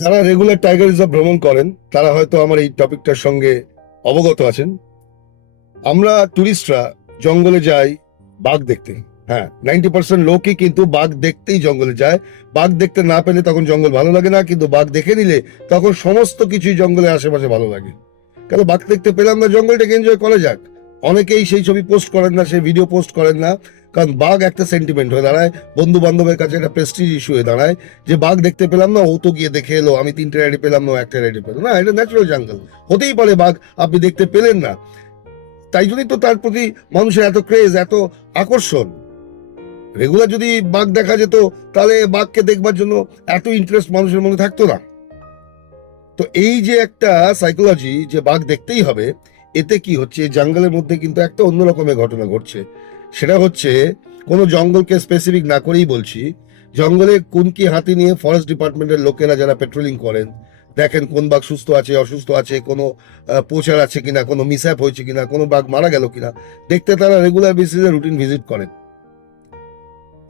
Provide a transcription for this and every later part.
যারা regular tiger reserve ভ্রমণ করেন তারা হয়তো আমার এই টপিকটার সঙ্গে অবগত আছেন। আমরা টুরিস্টরা জঙ্গলে যাই বাঘ দেখতে। হ্যাঁ, 90% লোকই কিন্তু বাঘ দেখতেই জঙ্গলে যায়। বাঘ দেখতে না পেলে তখন জঙ্গল ভালো লাগে না, কিন্তু বাঘ দেখে নিলে তখন সমস্ত কিছুই জঙ্গলের আশেপাশে ভালো লাগে। কেন বাঘ দেখতে পেলাম না, জঙ্গলটাকে এনজয় করা যাক। অনেকেই সেই ছবি পোস্ট করেন না, সেই ভিডিও পোস্ট করেন না, কারণ বাঘ একটা সেন্টিমেন্ট হয়ে দাঁড়ায়, বন্ধু বান্ধবের কাছে একটা প্রেস্টিজ ইস্যু হয়ে দাঁড়ায় যে বাঘ দেখতে পেলাম না, ও তো গিয়ে দেখে এলো, আমি 3টে রাইডে পেলাম না, ও 1টা রাইডে পেলো না। এটা ন্যাচারাল জঙ্গল, হতেই পারে বাঘ আপনি দেখতে পেলেন না। তাই জন্যই তো তার প্রতি মানুষের এত ক্রেজ, এত আকর্ষণ। রেগুলার যদি বাঘ দেখা যেত তাহলে বাঘকে দেখবার জন্য এত ইন্টারেস্ট মানুষের মনে থাকতো না। তো এই যে একটা সাইকোলজি যে বাঘ দেখতেই হবে, এতে কি হচ্ছে, জঙ্গলের মধ্যে কিন্তু একটা অন্য রকমের ঘটনা ঘটছে। সেটা হচ্ছে, কোনো জঙ্গলকে স্পেসিফিক না করেই বলছি, জঙ্গলে কুনকি হাতি নিয়ে ফরেস্ট ডিপার্টমেন্টের লোকেরা যারা পেট্রোলিং করেন, দেখেন কোন বাঘ সুস্থ আছে অসুস্থ আছে, কোনো পোচার আছে কিনা, কোনো মিসঅ্যাপ হয়েছে কিনা, কোনো বাঘ মারা গেল কিনা, দেখতে তারা রেগুলার বেসিসে রুটিন ভিজিট করেন।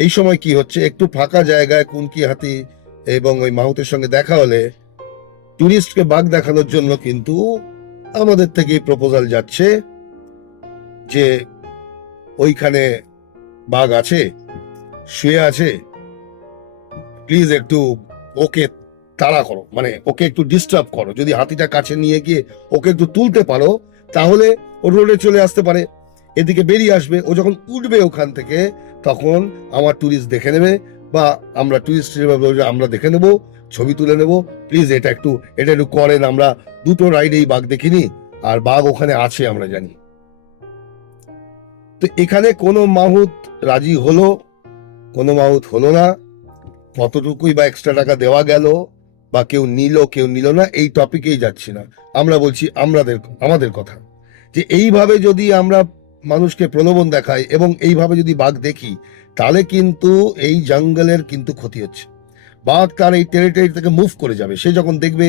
এই সময় কি হচ্ছে, একটু ফাঁকা জায়গায় কুনকি হাতি এবং ওই মাহুতের সঙ্গে দেখা হলে টুরিস্টকে বাঘ দেখানোর জন্য কিন্তু আমাদের থেকেই প্রপোজাল যাচ্ছে যে ওইখানে বাঘ আছে, শুয়ে আছে, প্লিজ একটু ওকে তাড়া করো, মানে ওকে একটু ডিস্টার্ব করো। যদি হাতিটা কাছে নিয়ে গিয়ে ওকে একটু তুলতে পারো, তাহলে ও রোডে চলে আসতে পারে, এদিকে বেরিয়ে আসবে। ও যখন উঠবে ওখান থেকে, তখন আমার টুরিস্ট দেখে নেবে, বা আমরা টুরিস্ট আমরা দেখে নেব, ছবি তুলে নেব। প্লিজ এটা একটু করেন, আমরা 2টো রাইডেই বাঘ দেখিনি, আর বাঘ ওখানে আছে আমরা জানি। তো এখানে কোনো মাহুত রাজি হলো, কোনো মাহুত হলো না, কতটুকুই বা এক্সট্রা টাকা দেওয়া গেল, বা কেউ নিল কেউ নিল না, এই টপিকেই যাচ্ছি না। আমরা বলছি আমাদের কথা, যে এইভাবে যদি আমরা মানুষকে প্রলোভন দেখাই এবং এইভাবে যদি বাঘ দেখি, তাহলে কিন্তু এই জঙ্গলের কিন্তু ক্ষতি হচ্ছে। বাঘ তার এই টেরিটরি থেকে মুভ করে যাবে। সে যখন দেখবে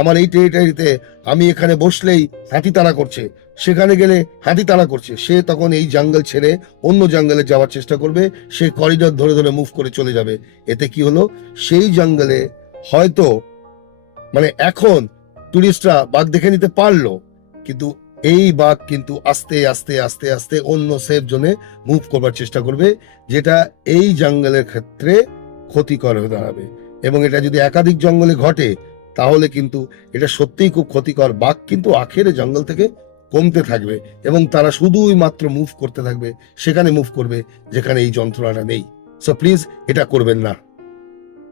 আমার এই টেরিটরিতে আমি এখানে বসলেই হাতি তাড়া করছে, সেখানে গেলে হাতি তাড়া করছে, সে তখন এই জঙ্গল ছেড়ে অন্য জঙ্গলে যাওয়ার চেষ্টা করবে। সে করিডর ধরে ধরে মুভ করে চলে যাবে। এতে কি হলো, সেই জঙ্গলে হয়তো মানে এখন টুরিস্টরা বাঘ দেখে নিতে পারলো, কিন্তু এই বাঘ কিন্তু আস্তে আস্তে আস্তে আস্তে অন্য সেফ জোনে মুভ করবার চেষ্টা করবে, যেটা এই জঙ্গলের ক্ষেত্রে ক্ষতিকর হয়ে দাঁড়াবে। এবং এটা যদি একাধিক জঙ্গলে ঘটে, তাহলে কিন্তু এটা সত্যিই খুব ক্ষতিকর। বাঘ কিন্তু আখেরে জঙ্গল থেকে কমতে থাকবে এবং তারা শুধুই মাত্র মুভ করতে থাকবে, সেখানে মুভ করবে যেখানে এই যন্ত্রণাটা নেই। সো প্লিজ এটা করবেন না।